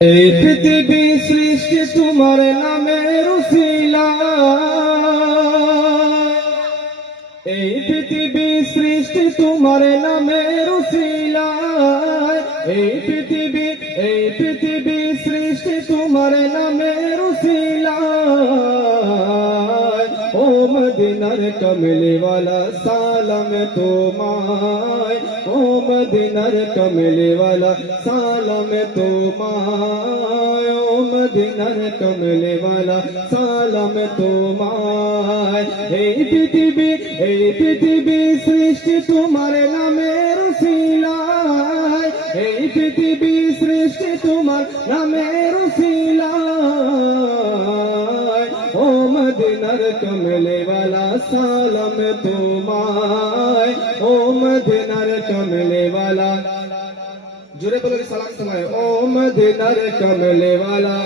এই পৃথিবী সৃষ্টি তোমার নামের উসিলায়, এই পৃথিবী সৃষ্টি তোমার নামের উসিলায়, এই পৃথিবী সৃষ্টি তোমার নামের উসিলায়। ও মদিনার কমলি ওয়ালা সালাম তোমায়, ও মদিনার কমলি ওয়ালা সালাম তোমায়, ও মদিনার কমলি ওয়ালা সালাম তোমায়। এই পৃথিবী সৃষ্টি তোমার নামের উসিলায়, এই পৃথিবী সৃষ্টি তোমার নামের উসিলায়। ও মদিনার কমলি ওয়ালা সালাম তোমায়, ও মদিনার কমলি ওয়ালা, জোরে বলো সালাম তোমায়। ও মদিনার কমলি ওয়ালা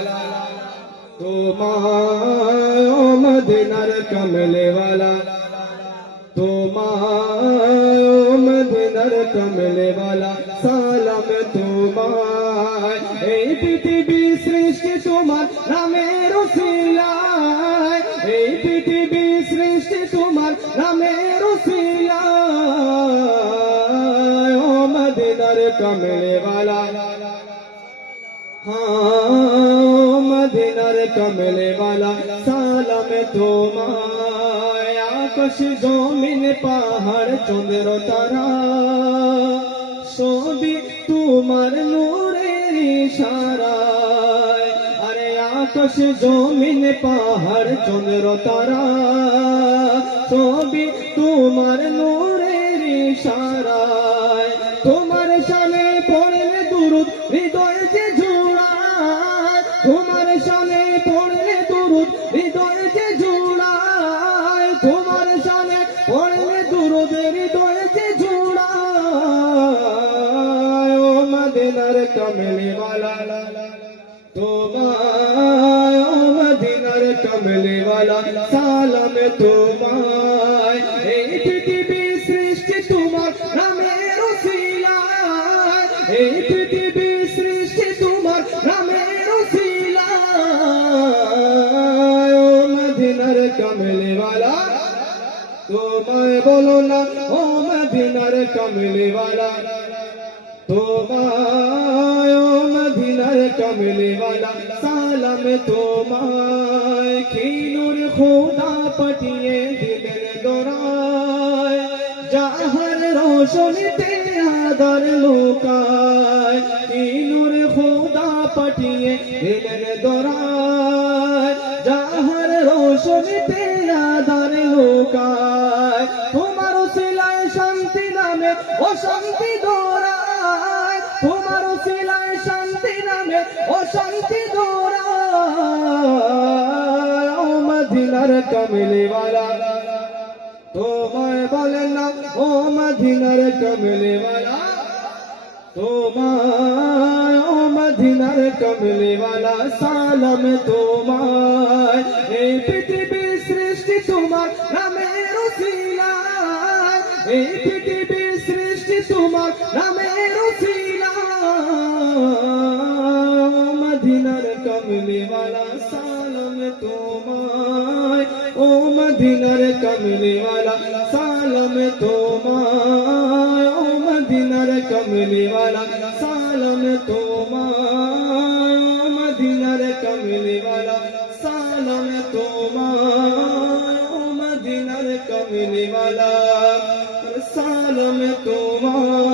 তোমায়, ও মদিনার কমলি ওয়ালা তোমায়, ও মদিনার কমলি ওয়ালা সালাম তোমায়। এই পৃথিবী সৃষ্টি তোমার নামের উসিলায়, এই পৃথিবী সৃষ্টি তোমার নামের উসিলায়। ও মদিনার কমলি ওয়ালা, हाँ मदीनार कमले वाला सालाम তোমায়। আকাশ জমিন পাহাড় চন্দ্র তারা সবই তোমার নূরের ইশারায়। আরে আকাশ জমিন পাহাড় চন্দ্র তারা সবই তোমার নূরের ইশারায়। তোমার শানে পড়লে দুরূদ হৃদয় যে জোড়ায়, তোমার শানে পড়লে দুরূদ হৃদয় যে জোড়ায়, তোমার শানে পড়লে দুরূদ হৃদয় যে জোড়ায়। ও মদিনার কমলি ওয়ালা তোমায়, ও মদিনার কমলি ওয়ালা সালাম তোমায়। এই পৃথিবী সৃষ্টি তোমার নামের উসিলায়, এই পৃথিবী সৃষ্টি তোমার নামের উসিলায়। ও মদিনার কমলি ওয়ালা তোমায় বলো না, ও মদিনার কমলি ওয়ালা তোমায়, ও মদিনার কমলি ওয়ালা সালাম তোমায়। কি নূর খোদা পাঠিয়ে দিলেন দোরায়, যাহার রোশনীতে আদর লুকায়। কি নূর খোদা পাঠিয়ে দিলেন দোরায়, যাহার রোশনীতে আদর লুকায়। তোমার উসিলায় শান্তি নামে অশান্তি দৌড়ায়, তোমার উসিলায় শান্তি নামে অশান্তি দৌড়ায়। ও মদিনার কমলি ওয়ালা তোমায় বলেন না, ও মদিনার কমলি ওয়ালা তোমায়, ও মদিনার কমলি ওয়ালা সালাম তোমায়। এই পৃথিবী সৃষ্টি তোমার নামের উসিলায়, এই পৃথিবী সৃষ্টি তোমার নামের উসিলায়। মদিনার কমলি ওয়ালা সালাম তোমায়, ও মদিনার কমলি ওয়ালা সালাম তোমায়, ও মদিনার কমলি ওয়ালা সালাম তোমায়, মদিনার কমলি ওয়ালা সালাম তোমায়, ও মদিনার কমলি ওয়ালা সালাম তোমায়।